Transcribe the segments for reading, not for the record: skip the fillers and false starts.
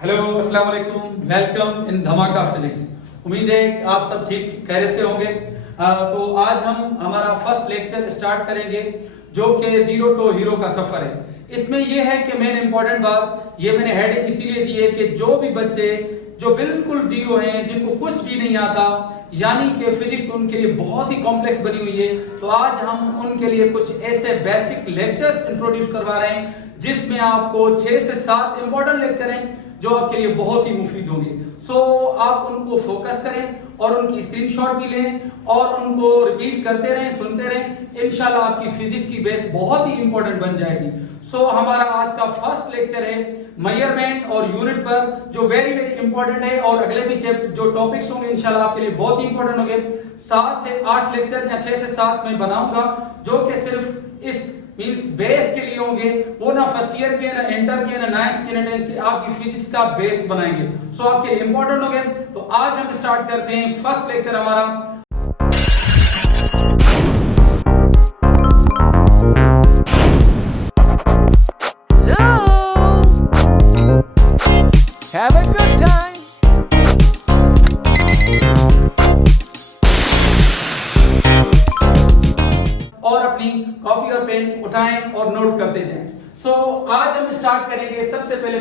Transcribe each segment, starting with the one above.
Hello अस्सलाम वालेकुम, welcome in धमाका फिजिक्स। उम्मीद है आप सब ठीक खैरियत से होंगे। तो आज हम हमारा फर्स्ट लेक्चर स्टार्ट करेंगे जो कि जीरो टू हीरो का सफर है। इसमें यह है कि मेन इंपॉर्टेंट बात ये मैंने हेडिंग इसीलिए दी है कि जो भी बच्चे जो बिल्कुल जीरो हैं, जिनको कुछ भी नहीं आता, यानी कि फिजिक्स उनके लिए बहुत ही कॉम्प्लेक्स बनी हुई है, तो आज हम उनके लिए कुछ ऐसे बेसिक लेक्चर्स इंट्रोड्यूस करवा रहे हैं जिसमें आपको 6 से 7 इंपॉर्टेंट लेक्चर हैं जो आपके लिए बहुत ही मुफीद होंगे। सो आप उनको फोकस करें और उनकी स्क्रीनशॉट भी लें और उनको रिपीट करते रहें, सुनते रहें। इंशाल्लाह आपकी फिजिक्स की बेस बहुत ही इंपॉर्टेंट बन जाएगी। सो हमारा आज का फर्स्ट लेक्चर है मेजरमेंट और यूनिट पर, जो वेरी वेरी इंपॉर्टेंट है और अगले भी चैप्टर जो टॉपिक्स होंगे इंशाल्लाह आपके लिए बहुत ही इंपॉर्टेंट होंगे। 7 से 8 लेक्चर या 6 से 7 में बनाऊंगा जो कि सिर्फ इस मींस बेस के लिए होंगे। वो ना फर्स्ट ईयर के, ना इंटर के, ना 9th के, ना 10th के, आपकी फिजिक्स का बेस बनाएंगे। सो आपके लिए इंपॉर्टेंट होंगे। तो आज हम स्टार्ट करते हैं फर्स्ट लेक्चर हमारा। Have a good time. और अपनी कॉपी और पेन उठाएं और नोट करते जाएं। सो आज हम स्टार्ट करेंगे सबसे पहले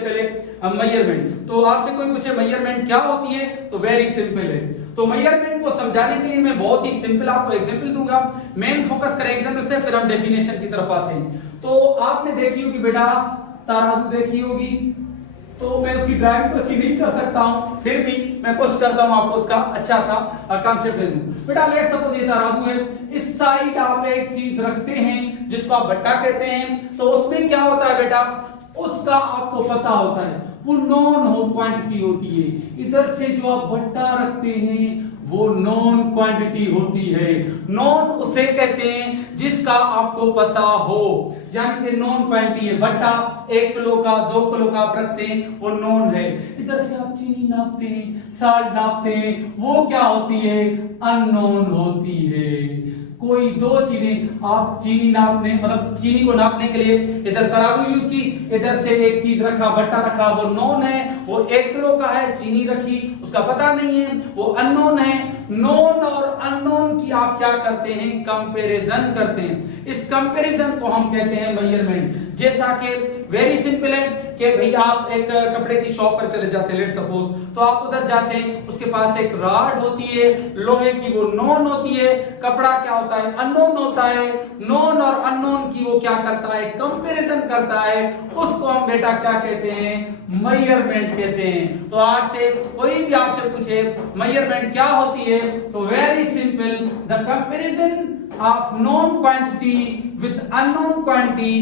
मेजरमेंट। तो आपसे कोई पूछे मेजरमेंट क्या होती है, तो वेरी सिंपल है। तो मेजरमेंट को समझाने के लिए मैं बहुत ही सिंपल आपको एग्जांपल दूंगा। मेन फोकस करें एग्जांपल से, फिर हम डेफिनेशन की तरफ आते हैं। तो आपने देखी होगी बेटा तराजू देखी होगी, तो मैं उसकी ड्राइंग तो अच्छी नहीं कर सकता हूं, फिर भी मैं कोशिश करता हूं आपको उसका अच्छा सा कॉन्सेप्ट दे दूं। बेटा लेट्स सपोज ये तराजू है, इस साइड आप एक चीज रखते हैं जिसको आप बट्टा कहते हैं। तो उसमें क्या होता है बेटा, उसका आपको पता होता है वो नॉन क्वांटिटी होती है। इधर से जो आप बट्टा रखते हैं वो नॉन क्वांटिटी होती है। नॉन उसे कहते हैं जिसका आपको पता हो, यानी कि नॉन क्वांटिटी है। बट्टा 1 किलो का, 2 किलो का आप रखते हैं, वो नॉन है। इधर से आप चीनी नापते हैं, साल्ट नापते हैं, वो क्या होती है, अननोन होती है। कोई 2 चीजें आप चीनी नापने मतलब चीनी को नापने के लिए इधर तराजू यूज की, इधर से एक चीज रखा, बट्टा रखा, वो नॉन है। वो 1 किलो का है, चीनी रखी, उसका पता नहीं है, वो अननोन है। नोन और अननोन की आप क्या करते हैं, कंपैरिजन करते हैं। इस कंपैरिजन को हम कहते हैं मेजरमेंट। जैसा कि वेरी सिंपल है कि भाई आप एक कपड़े की शॉप पर चले जाते हैं, लेट सपोज, तो आप उधर जाते हैं, उसके पास एक रॉड होती है लोहे की, वो नॉन होती है। कपड़ा क्या होता है, अननोन होता है। नॉन और अननोन की वो क्या करता है, कंपैरिजन करता है। उसको हम बेटा क्या कहते हैं, मेजरमेंट कहते हैं। तो आज से कोई भी आपसे पूछे मेजरमेंट क्या होती है, तो very simple, the comparison of non quantity with unknown quantity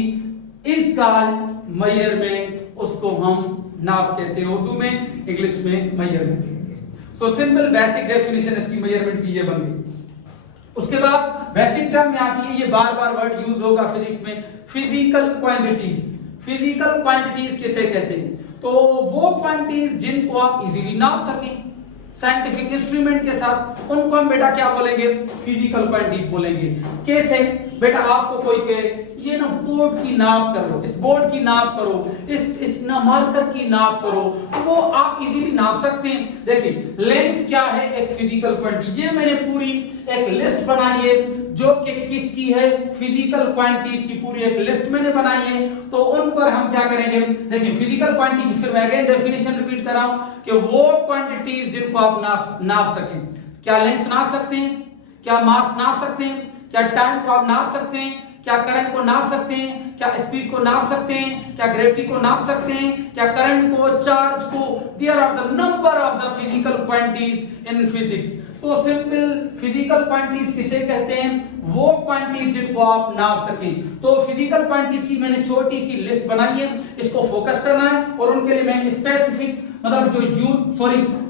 is called measurement. उसको हम नाप कहते हैं, उर्दू में, इंग्लिश में मेजरमेंट कहेंगे। सो सिंपल बेसिक डेफिनेशन इसकी मेजरमेंट की ये बन गई। उसके बाद बेसिक टर्म में आती है, ये बार बार वर्ड यूज होगा फिजिक्स में, फिजिकल क्वांटिटीज। फिजिकल क्वांटिटीज किसे कहते हैं, तो वो क्वांटिटीज जिनको आप इजीली नाप सकें साइंटिफिक इंस्ट्रूमेंट के साथ, उनको हम बेटा क्या बोलेंगे, फिजिकल क्वांटिटीज बोलेंगे। कैसे बेटा, आपको कोई कहे ये ना बोर्ड की नाप करो, इस बोर्ड की नाप करो, इस ना मार्कर की नाप करो, तो वो आप इजीली नाप सकते हैं। देखिए लेंथ क्या है, एक फिजिकल क्वांटिटी। ये मैंने पूरी एक लिस्ट बनाई है जो कि किसकी है, फिजिकल क्वांटिटीज की पूरी एक लिस्ट मैंने बनाई है। तो उन पर हम क्या करेंगे, देखिए फिजिकल क्वांटिटी, फिर मैं अगेन डेफिनेशन रिपीट कर रहा हूं कि वो क्वांटिटीज जिनको आप नाप सकें। क्या लेंथ नाप सकते हैं, क्या मास नाप सकते हैं, क्या टाइम को आप नाप सकते हैं, क्या करंट को नाप सकते हैं, क्या स्पीड को नाप सकते हैं, क्या ग्रेविटी को नाप सकते हैं, क्या करंट को, चार्ज को। There are the number of the physical quantities in physics. तो सिंपल फिजिकल क्वांटिटीज किसे कहते हैं, वो क्वांटिटीज जिनको आप नाप सकें। तो फिजिकल क्वांटिटीज की मैंने छोटी सी लिस्ट बनाई है, इसको फोकस करना है और उनके लिए मैं स्पेसिफिक मतलब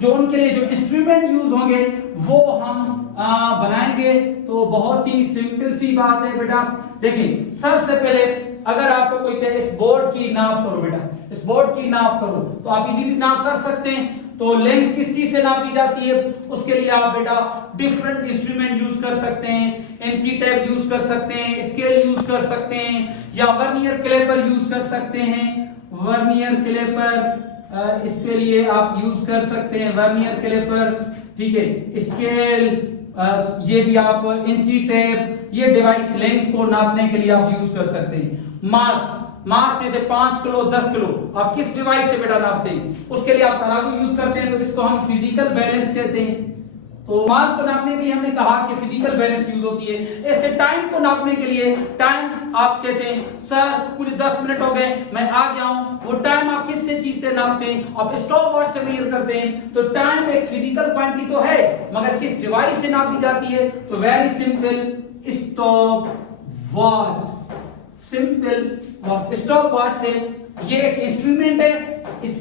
जो उनके लिए जो इंस्ट्रूमेंट यूज होंगे वो हम बनाएंगे। तो बहुत ही सिंपल सी बात है बेटा। देखिए सबसे पहले अगर आपको कोई कहे इस बोर्ड की नाप करो बेटा, इस बोर्ड की नाप करो, तो आप इजीली नाप कर सकते हैं। तो लेंथ किस चीज से नापी जाती है, उसके लिए आप बेटा डिफरेंट इंस्ट्रूमेंट यूज कर सकते हैं, इंची टेप यूज कर सकते हैं, स्केल यूज कर सकते हैं, या वर्नियर कैलिपर यूज कर सकते हैं। वर्नियर कैलिपर इसके लिए आप यूज कर सकते हैं वर्नियर कैलिपर, ठीक है, स्केल, ये भी आप इंची टेप, ये डिवाइस लेंथ को नापने के लिए आप यूज कर सकते हैं। मास जैसे 5 किलो 10 किलो आप किस डिवाइस से बेटा नापते हैं, उसके लिए आप तराजू यूज करते हैं, तो इसको हम फिजिकल बैलेंस कहते हैं। तो मास को नापने के लिए हमने कहा कि फिजिकल बैलेंस यूज होती है। ऐसे टाइम को नापने के लिए टाइम आप कहते हैं सर मुझे 10 मिनट हो गए मैं आ गया हूं, वो टाइम आप किस से चीज से नापते हैं, आप स्टॉपवॉच से मेजर करते हैं। तो टाइम एक फिजिकल क्वांटिटी तो है, मगर किस डिवाइस से नापी जाती है, तो very simple, stop watch, simple watch, stop watch से। ये एक इंस्ट्रूमेंट है,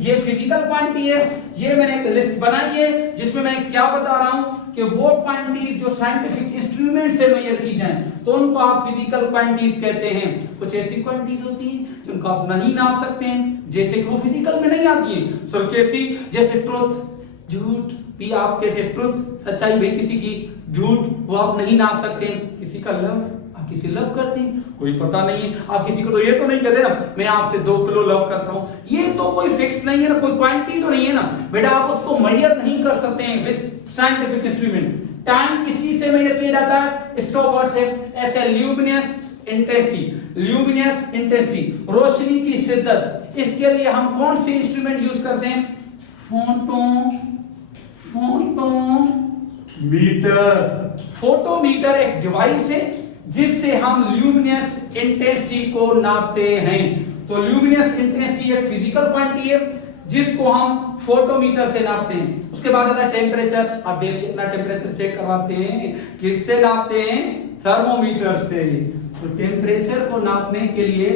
ये फिजिकल क्वांटिटी है, ये मैंने एक लिस्ट बनाई है जिसमें मैं क्या बता रहा हूं कि वो क्वांटिटीज जो साइंटिफिक इंस्ट्रूमेंट से मेजर की जाएं तो उनको आप फिजिकल क्वांटिटीज कहते हैं। कुछ ऐसी क्वांटिटीज होती हैं जिनको आप नहीं नाप सकते हैं, जैसे कि वो फिजिकल में नहीं आती है। सर कैसी, जैसे ट्रुथ, झूठ भी आप कहते हैं, ट्रुथ सच्चाई भाई किसी की, झूठ वो आप नहीं नाप सकते हैं। किसी का लव, आप किसी लव करते हैं, कोई पता नहीं है, आप किसी को तो ये तो नहीं कहते ना मैं आपसे 2 किलो लव करता हूं, ये तो कोई फिक्स्ड नहीं है ना, कोई क्वांटिटी तो नहीं है ना बेटा, आप उसको मेजर नहीं कर सकते हैं विद साइंटिफिक इंस्ट्रूमेंट। टाइम किस चीज से मेजर किया जाता है, स्टॉपवॉच से। ऐसे ल्यूमिनस इंटेंसिटी, रोशनी की शिद्दत, इसके लिए हम कौन सी इंस्ट्रूमेंट यूज करते हैं, फोटोमीटर एक डिवाइस है जिससे हम ल्यूमिनस इंटेंसिटी को नापते हैं। तो ल्यूमिनस इंटेंसिटी एक फिजिकल क्वांटिटी है जिसको हम फोटोमीटर से नापते हैं। उसके बाद आता है टेम्परेचर, आप डेली अपना टेम्परेचर चेक करवाते हैं, किससे नापते हैं, थर्मोमीटर से। तो टेम्परेचर को नापने के लिए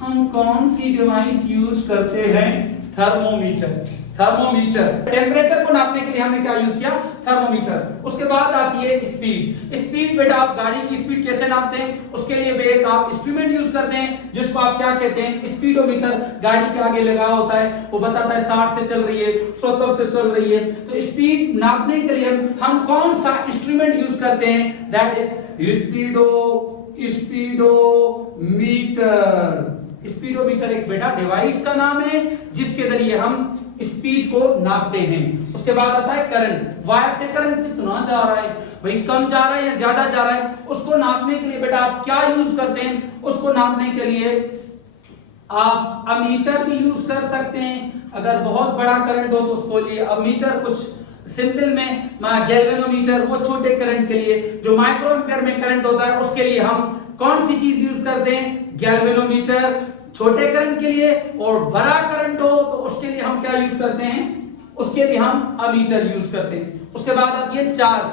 हम कौन सी डिवाइस यूज करते हैं, थर्मोमीटर। टेम्परेचर को नापने के लिए हमने क्या यूज किया, थर्मोमीटर। उसके बाद आती है स्पीड बेटा आप गाड़ी की स्पीड कैसे नापते हैं, उसके लिए भी एक आप इंस्ट्रूमेंट यूज करते हैं जिसको आप क्या कहते हैं, स्पीडोमीटर। गाड़ी के आगे लगा होता है, वो बताता है 60 से चल रही है, 70 से चल रही है। तो स्पीड नापने के लिए हम कौन सा इंस्ट्रूमेंट यूज करते हैं, दैट इज स्पीडोमीटर एक बेटा डिवाइस का नाम है जिसके जरिए हम स्पीड को नापते हैं। उसके बाद आता है करंट, वायर से करंट कितना जा रहा है, भाई कम जा रहा है या ज्यादा जा रहा है, उसको नापने के लिए बेटा आप क्या यूज करते हैं, उसको नापने के लिए आप अमीटर भी यूज कर सकते हैं। अगर बहुत बड़ा करंट हो तो उसको लिए अमीटर, कुछ सिंपल में गैल्वेनोमीटर, वो छोटे करंट के लिए। जो माइक्रोएम्पियर में करंट होता है उसके लिए हम कौन सी चीज यूज करते हैं, गैल्वेनोमीटर छोटे करंट के लिए। और बड़ा करंट हो तो उसके लिए हम क्या यूज करते हैं, उसके लिए हम अमीटर यूज करते हैं। उसके बाद आती है चार्ज,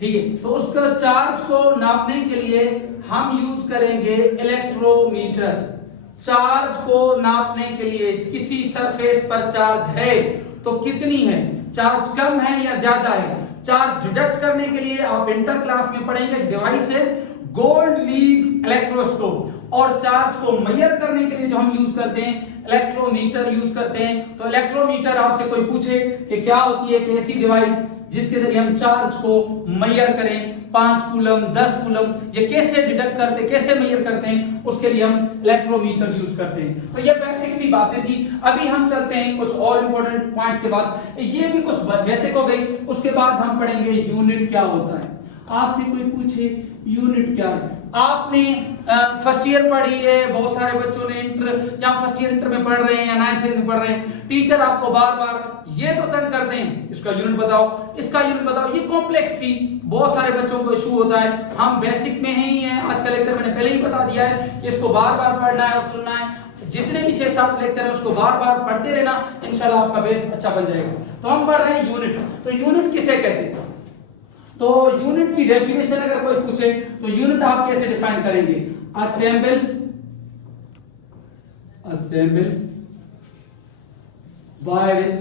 ठीक है, तो उसका चार्ज को नापने के लिए हम यूज करेंगे इलेक्ट्रोमीटर। चार्ज को नापने के लिए किसी सरफेस पर चार्ज है तो कितनी है, चार्ज कम है या ज्यादा है। चार्ज डिटेक्ट करने के लिए आप इंटर क्लास में पढ़ेंगे, डिवाइस है गोल्ड लीफ इलेक्ट्रोस्कोप। और चार्ज को मेजर करने के लिए जो हम यूज करते हैं, इलेक्ट्रोमीटर यूज करते हैं। तो इलेक्ट्रोमीटर आपसे कोई पूछे कि क्या होती है, एक ऐसी डिवाइस जिसके जरिए हम चार्ज को मेजर करें, 5 कूलम 10 कूलम, ये कैसे डिटेक्ट करते हैं, कैसे मेजर करते हैं, उसके लिए हम इलेक्ट्रोमीटर यूज करते हैं। तो ये बेसिक सी बातें थी। अभी हम चलते हैं कुछ और इंपॉर्टेंट पॉइंट्स के बाद, ये भी कुछ बेसिक हो गई। उसके बाद हम पढ़ेंगे यूनिट क्या होता है। आपसे कोई पूछे यूनिट क्या है, आपने फर्स्ट ईयर पढ़ी है, बहुत सारे बच्चों ने इंटर या फर्स्ट ईयर इंटर में पढ़ रहे हैं या 9th में पढ़ रहे हैं, टीचर आपको बार बार ये तो तंग करते हैं, इसका यूनिट बताओ, इसका यूनिट बताओ। ये कॉम्प्लेक्स सी बहुत सारे बच्चों को इशू होता है। हम बेसिक में ही हैं, आज का लेक्चर मैंने पहले ही बता दिया है कि इसको बार बार पढ़ना है और सुनना है। जितने भी 6-7 लेक्चर है उसको बार बार पढ़ते रहना, इंशाल्लाह आपका बेस अच्छा बन जाएगा। तो हम पढ़ रहे हैं यूनिट। तो यूनिट किसे कहते हैं, तो यूनिट की डेफिनेशन अगर कोई पूछे तो यूनिट आप कैसे डिफाइन करेंगे, assemble by which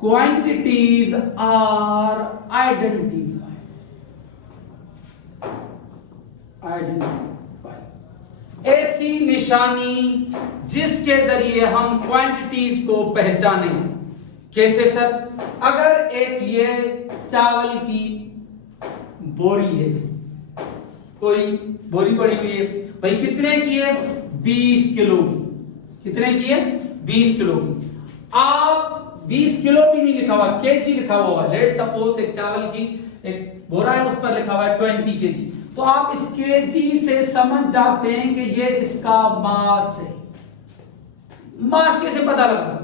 quantities are identified, ऐसी निशानी जिसके जरिए हम क्वांटिटीज को पहचानें। कैसे सर, अगर एक ये चावल की बोरी है, कोई बोरी पड़ी हुई है, भाई कितने की है, 20 किलो की, कितने की है? 20 किलो की। आप 20 किलो भी नहीं लिखा हुआ, केजी लिखा हुआ है। लेट्स सपोज एक चावल की एक बोरा है, उस पर लिखा हुआ है 20 केजी, तो आप इस केजी से समझ जाते हैं कि ये इसका मास है। मास कैसे पता लगा?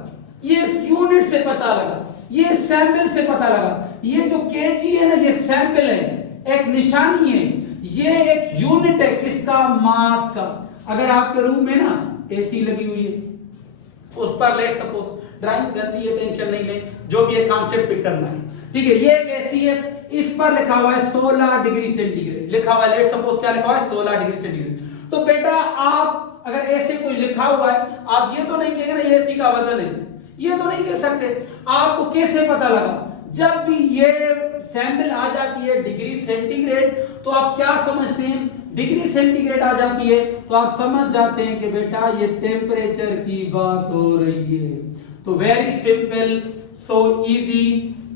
ये यूनिट से पता लगा, ये सैंपल से पता लगा। ये जो केजी है ना, ये सैंपल है, एक निशानी है, ये एक यूनिट है किसका? मास का। अगर आपके रूम में ना एसी लगी हुई है, उस पर लेट सपोज ड्राइंग गंदी है, टेंशन नहीं ले, जो भी एक कॉन्सेप्ट पिक करना है, ठीक है। ये एक एसी है, इस पर लिखा हुआ है 16 डिग्री सेंटीग्रेड लिखा हुआ है। लेट सपोज क्या लिखा हुआ है? 16 डिग्री सेंटीग्रेड। तो बेटा आप अगर ऐसे कोई लिखा हुआ है, आप ये तो नहीं कहेंगे ना ये एसी का वजन है, ये तो नहीं कह सकते। आपको कैसे पता लगा? जब भी ये सैंपल आ जाती है डिग्री सेंटीग्रेड, तो आप क्या समझते हैं? डिग्री सेंटीग्रेड आ जाती है तो आप समझ जाते हैं कि बेटा ये टेम्परेचर की बात हो रही है। तो वेरी सिंपल, सो इजी,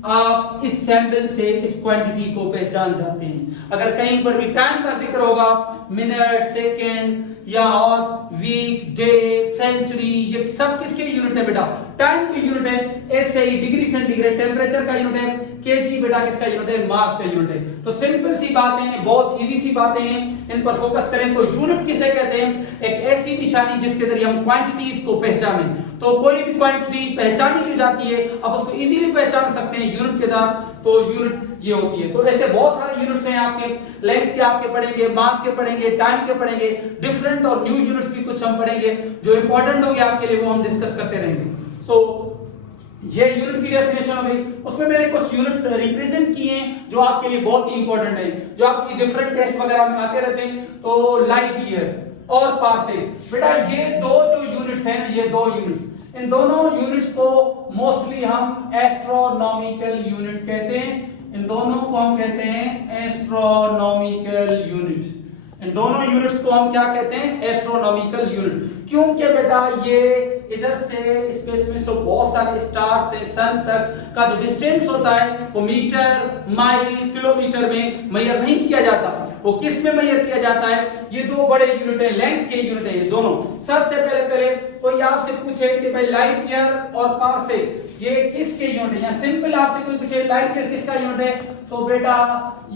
आप इस सैंपल से इस क्वांटिटी को पहचान जाते हैं। अगर कहीं पर भी टाइम का जिक्र होगा, मिनट, सेकेंड या और वीक, डे, सेंचुरी, ये सब किसके यूनिट है बेटा? टाइम की यूनिट है। ऐसे ही डिग्री सेंटीग्रेड टेम्परेचर का यूनिट है, केजी बेटा किसका यूनिट है? मास का यूनिट है। तो सिंपल सी बातें हैं, बहुत इजी सी बातें हैं, इन पर फोकस करें। तो यूनिट किसे कहते हैं? एक ऐसी निशानी जिसके जरिए हम क्वांटिटीज को पहचानें। तो कोई भी क्वांटिटी पहचानी जो जाती है, आप उसको इजीली पहचान सकते हैं यूनिट के साथ, तो यूनिट ये होती है। तो ऐसे बहुत सारे यूनिट्स हैं आपके, लेंथ के आपके पढ़ेंगे, मास के पढ़ेंगे, टाइम के पढ़ेंगे, डिफरेंट और न्यू यूनिट्स भी कुछ हम पढ़ेंगे जो इंपॉर्टेंट होंगे आपके लिए, वो हम डिस्कस करते रहेंगे। सो ये यूनिट की डेफिनेशन हो गई। उसमें मैंने कुछ यूनिट्स रिप्रेजेंट किए हैं जो आपके लिए बहुत ही इंपॉर्टेंट है, जो आपकी डिफरेंट टेस्ट वगैरह में आते रहते हैं। तो लाइट ईयर और पार्सेक, बेटा ये दो जो यूनिट्स हैं, ये दो यूनिट्स, इन दोनों यूनिट्स को मोस्टली हम एस्ट्रोनॉमिकल यूनिट कहते हैं। इन दोनों को हम कहते हैं एस्ट्रोनॉमिकल यूनिट। इन दोनों यूनिट्स को हम क्या कहते हैं? Astronomical unit. क्योंकि बेटा ये इधर से स्पेस में से बहुत सारे स्टार से सन तक का जो डिस्टेंस होता है वो मीटर, माइल, किलोमीटर में मेजर नहीं किया जाता, वो किस में मेजर किया जाता है? ये दो बड़े यूनिट है, लेंथ के यूनिट है ये दोनों। सबसे पहले कोई आपसे पूछे कि भाई लाइट ईयर और पार्सेक ये किसके यूनिट है? या सिंपल आपसे कोई पूछे लाइट ईयर किसका यूनिट है, तो बेटा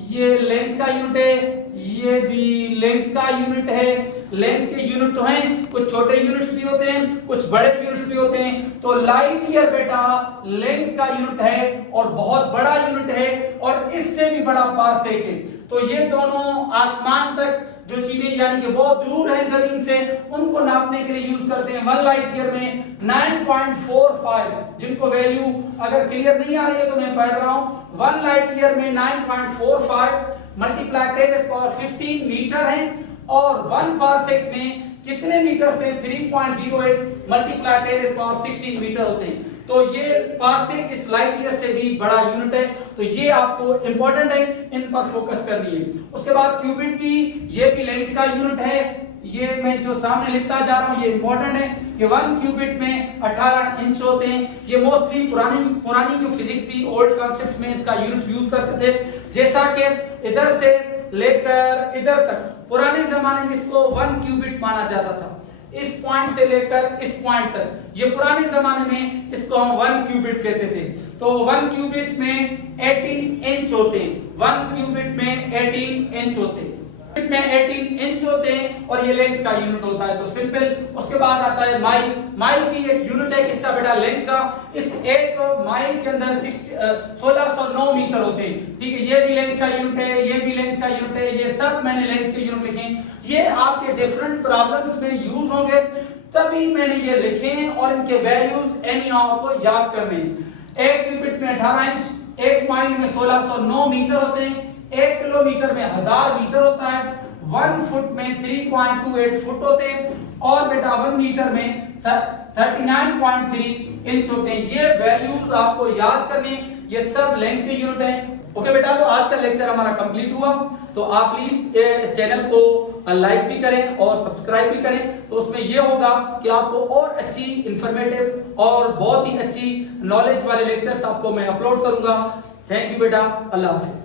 ये लेंथ का यूनिट है, ये भी लेंथ का यूनिट है। लेंथ के यूनिट तो हैं, कुछ छोटे यूनिट्स भी होते हैं, कुछ बड़े यूनिट्स भी होते हैं। तो लाइट ईयर बेटा लेंथ का यूनिट है और बहुत बड़ा यूनिट है, और इससे भी बड़ा पार्सेक है। तो ये दोनों आसमान तक जो चीजें यानी कि बहुत दूर है जमीन से, उनको नापने के लिए यूज करते हैं। 1 लाइट ईयर में 9.45, जिनको वैल्यू अगर क्लियर नहीं आ रही है तो मैं पढ़ रहा हूं। 1 लाइट ईयर में 9.45 मल्टीप्लाई 10⁻15 मीटर है, और 1 पार्सेक में कितने मीटर से? 3.08 मल्टीप्लाई 10⁻16 मीटर होते हैं। तो ये पार्सेक इस लाइट ईयर से भी बड़ा यूनिट है। तो ये आपको इंपॉर्टेंट है, इन पर फोकस करनी है। उसके बाद क्यूबिट की, ये भी लेंथ का यूनिट है। ये मैं जो सामने लिखता जा रहा हूं ये इंपॉर्टेंट है कि 1 क्यूबिट में 18 इंच होते हैं। ये मोस्टली पुरानी जो फिजिक्स थी, ओल्ड कॉन्सेप्ट्स में इसका यूनिट यूज करते थे। जैसा कि इधर से लेकर इधर तक पुराने जमाने में इसको 1 क्यूबिट माना जाता था। इस पॉइंट से लेकर इस पॉइंट तक, ये पुराने जमाने में इसको हम 1 क्यूबिट कहते थे। तो 1 क्यूबिट में 18 इंच होते हैं। 1 क्यूबिट में 18 इंच होते हैं, में 18 इंच होते हैं, और ये लेंथ का यूनिट होता है। तो सिंपल। उसके बाद आता है माइल। माइल की एक यूनिट है किसका बेटा? लेंथ का। इस एक माइल के अंदर 1609 मीटर होते हैं, ठीक है। ये भी लेंथ का यूनिट है, ये भी लेंथ का यूनिट है, ये सब मैंने लेंथ के यूनिट लिखे। ये आपके डिफरेंट प्रॉब्लम्स में यूज होंगे, तभी मैंने ये लिखे हैं, और इनके वैल्यूज एनी आपको याद करने हैं। 1 क्यूबिट में 18 इंच, 1 माइल में 1609 मीटर होते हैं, 1 किलोमीटर में 1000 मीटर होता है, 1 फुट में 3.28 फुट होते हैं, और बेटा 1 मीटर में 39.3 इंच होते हैं। ये वैल्यूज आपको याद करनी, ये सब लेंथ के यूनिट हैं। ओके बेटा, तो आज का लेक्चर हमारा कंप्लीट हुआ। तो आप प्लीज इस चैनल को लाइक भी करें और सब्सक्राइब भी करें। तो उसमें ये होगा कि आपको और अच्छी इंफॉर्मेटिव और बहुत ही अच्छी नॉलेज वाले लेक्चर्स आपको मैं अपलोड करूंगा। थैंक यू बेटा, अल्लाह हाफिज।